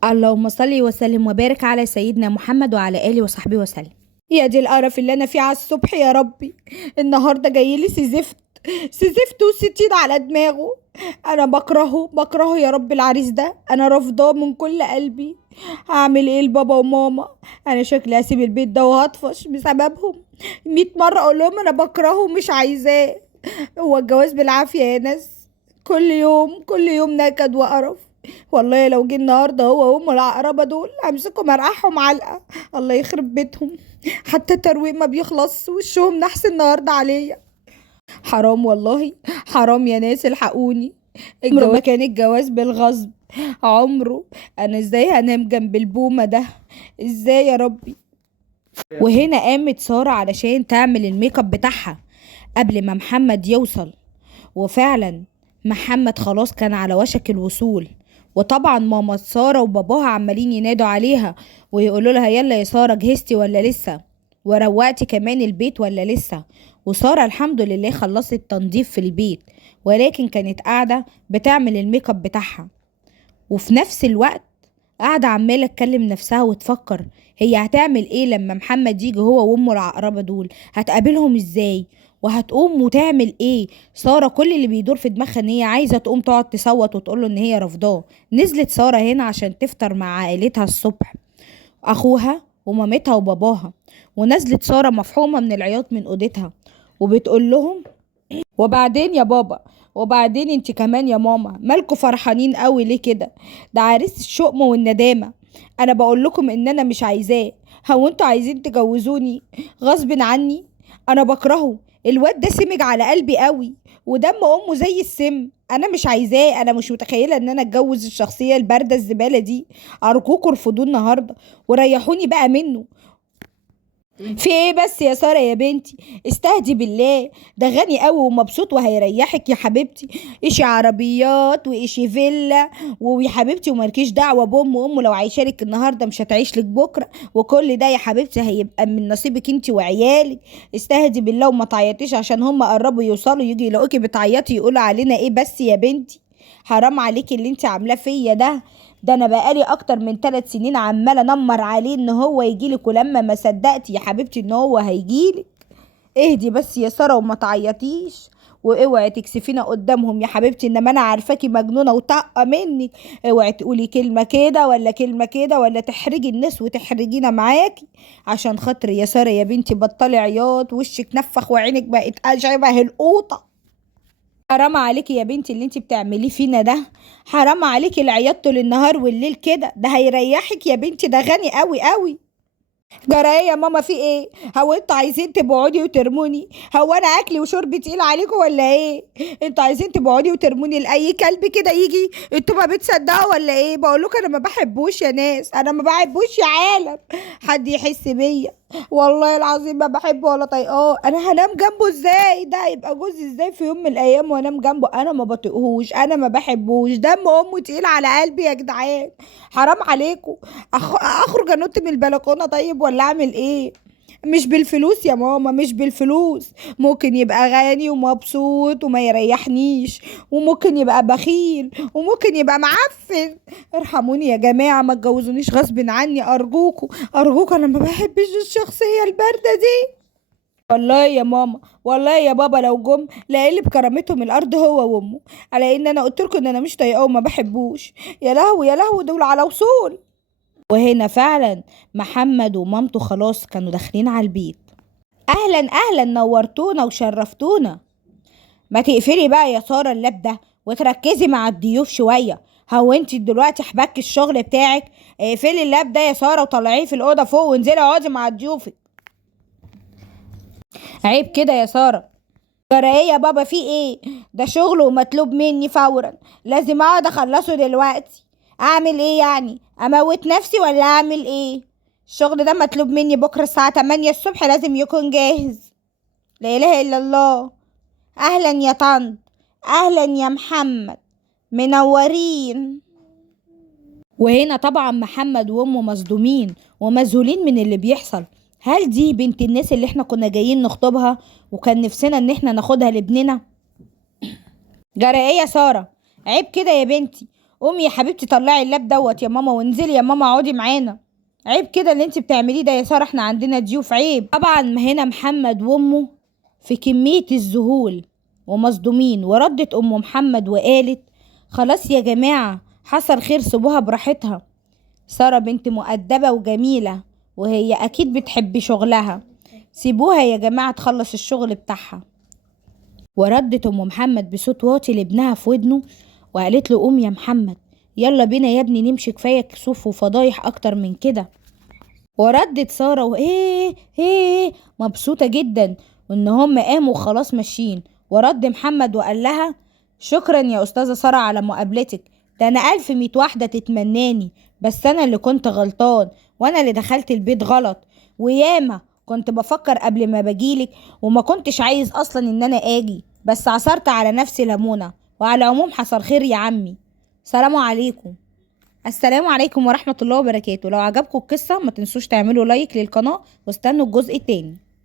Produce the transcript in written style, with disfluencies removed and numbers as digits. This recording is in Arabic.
اللهم صل وسلم وبارك على سيدنا محمد وعلى آله وصحبه وسلم. يا دي القرف اللي انا فيه على الصبح يا ربي. النهارده جايلي سي زفت وستين على دماغه. انا بكرهه يا رب. العريس ده انا رافضاه من كل قلبي. هعمل ايه لبابا وماما؟ انا شكلي هسيب البيت ده وهطفش بسببهم. 100 مرة اقول لهم انا بكرهه ومش عايزاه. هو الجواز بالعافية يا ناس؟ كل يوم نكد وقرف. والله لو جه النهارده هو وام العقربه دول همسكهم ارقعهم علقه. الله يخرب بيتهم. حتى الترويق ما بيخلص، وشهم نحس النهارده عليا. حرام والله، حرام يا ناس الحقوني. عمره ما كان الجواز بالغصب، عمره. انا ازاي هنام جنب البومه ده؟ ازاي يا ربي؟ وهنا قامت سارة علشان تعمل الميك اب بتاعها قبل ما محمد يوصل. وفعلا محمد خلاص كان على وشك الوصول. وطبعا ماما سارة وباباها عمالين ينادوا عليها ويقولوا لها يلا يا سارة، جهزتي ولا لسه؟ وروقتي كمان البيت ولا لسه؟ وسارة الحمد لله خلصت تنظيف في البيت، ولكن كانت قاعدة بتعمل الميك اب بتاعها. وفي نفس الوقت قاعدة عمالة تكلم نفسها وتفكر هي هتعمل ايه لما محمد يجي هو وامه العقربة دول، هتقابلهم ازاي وهتقوم وتعمل ايه. سارة كل اللي بيدور في دماغها ان هي عايزة تقوم تقعد تصوت وتقوله ان هي رافضاه. نزلت سارة هنا عشان تفطر مع عائلتها الصبح، اخوها ومامتها وباباها. ونزلت سارة مفحومة من العياط من اوضتها وبتقول لهم وبعدين يا بابا، وبعدين انت كمان يا ماما، مالكوا فرحانين قوي ليه كده؟ ده عريس الشؤم والندامة. انا بقول لكم ان انا مش عايزاه. هو انتوا عايزين تجوزوني غصب عني؟ انا بكرهه. الواد ده سمج على قلبي قوي، ودم امه زي السم. انا مش عايزاه. انا مش متخيله ان انا اتجوز الشخصيه البارده الزباله دي. ارجوكوا ارفضوه النهارده وريحوني بقى منه. في ايه بس يا ساره يا بنتي؟ استهدي بالله. ده غني قوي ومبسوط وهيريحك يا حبيبتي. اشي عربيات واشي فيلا ويا حبيبتي، ومالكيش دعوه بامه لو عايشالك النهارده مش هتعيش لك بكره. وكل ده يا حبيبتي هيبقى من نصيبك انت وعيالك. استهدي بالله وما تعيطيش عشان هم قربوا يوصلوا يجي يلاقوكي بتعيطي يقولوا علينا ايه بس يا بنتي. حرام عليكي اللي انت عاملاه فيا ده. ده انا بقالي اكتر من 3 سنين عماله انمر عليه ان هو يجيلك، ولما ما صدقتي يا حبيبتي ان هو هيجيلك. اهدي بس يا ساره وما تعيطيش. واوعي تكسفينا قدامهم يا حبيبتي، انما انا عارفاكي مجنونه وطاقه منك. اوعي تقولي كلمه كده ولا كلمه كده ولا تحرجي الناس وتحرجينا معاكي. عشان خاطر يا ساره يا بنتي بطلي عياط، وشك نفخ وعينك بقت شبه القوطه. حرام عليكي يا بنتي اللي انت بتعمليه فينا ده. حرام عليكي العياط طول النهار والليل كده، ده هيريحك يا بنتي، ده غني قوي قوي. جرى ايه يا ماما؟ في ايه؟ هو انتوا عايزين تبعدي وترموني؟ هو انا اكلي وشربي تقيل عليكم ولا ايه؟ انتوا عايزين تبعدي وترموني لاي كلب كده يجي؟ انتوا ما بتصدقوا ولا ايه؟ بقول لكم انا ما بحبوش يا ناس، انا ما بحبوش يا عالم. حد يحس بيا؟ والله العظيم ما بحبه ولا طايقاه. انا هنام جنبه ازاي؟ ده هيبقى جوزي ازاي في يوم من الايام وانام جنبه؟ انا ما بطيقهوش، انا ما بحبوش، دم امه تقيل على قلبي يا جدعان. حرام عليكم. اخرج انط من البلكونه طيب ولا اعمل ايه؟ مش بالفلوس يا ماما، مش بالفلوس. ممكن يبقى غني ومبسوط وما يريحنيش، وممكن يبقى بخيل، وممكن يبقى معفن. ارحموني يا جماعة، ما تجوزونيش غصب عني ارجوكوا. ارجوكوا، انا ما بحبش الشخصية الباردة دي. والله يا ماما، والله يا بابا لو جم لقلب كرامتهم الارض هو وامه، على ان انا قلت لكم ان انا مش طايقاه وما بحبوش. يا لهوي يا لهوي، دول على وصول. وهنا فعلا محمد ومامته خلاص كانوا داخلين على البيت. اهلا اهلا، نورتونا وشرفتونا. ما تقفلي بقى يا ساره اللاب ده وتركزي مع الضيوف شويه. هو انت دلوقتي حبك الشغل بتاعك؟ اقفلي اللاب ده يا ساره وطلعيه في الاوضه فوق وانزلي اقعدي مع ضيوفك. عيب كده يا ساره. جرى ايه يا بابا؟ في ايه؟ ده شغل ومطلوب مني فورا، لازم اقعد اخلصه دلوقتي. اعمل ايه يعني؟ اموت نفسي ولا اعمل ايه؟ الشغل ده مطلوب مني بكره الساعه 8 الصبح، لازم يكون جاهز. لا اله الا الله. اهلا يا طنط، اهلا يا محمد، منورين. وهنا طبعا محمد وامه مصدومين ومذهولين من اللي بيحصل. هل دي بنت الناس اللي احنا كنا جايين نخطبها وكان نفسنا ان احنا ناخدها لابننا؟ جرى ايه يا سارة؟ عيب كده يا بنتي. قومي يا حبيبتي طلعي اللاب دوت يا ماما، وانزلي يا ماما اقعدي معانا. عيب كده اللي انت بتعمليه ده يا ساره، احنا عندنا ضيوف، عيب. طبعا هنا محمد وامه في كمية الذهول ومصدومين، وردت ام محمد وقالت خلاص يا جماعة حصل خير، سيبوها براحتها. سارة بنت مؤدبة وجميلة، وهي اكيد بتحب شغلها، سيبوها يا جماعة تخلص الشغل بتاعها. وردت ام محمد بصوت واطي لابنها في ودنه وقالت له قوم يا محمد، يلا بينا يا ابني نمشي، كفايه كسوف وفضايح اكتر من كده. وردت ساره وايه ايه مبسوطه جدا وان هم قاموا خلاص ماشيين. ورد محمد وقال لها شكرا يا استاذه ساره على مقابلتك، ده انا 1100 واحده تتمناني، بس انا اللي كنت غلطان، وانا اللي دخلت البيت غلط، وياما كنت بفكر قبل ما بجيلك، وما كنتش عايز اصلا ان انا اجي، بس عصرت على نفسي ليمونه، وعلى العموم حصل خير يا عمي. سلام عليكم. السلام عليكم ورحمة الله وبركاته. لو عجبكم القصة ما تنسوش تعملوا لايك للقناة واستنوا الجزء التاني.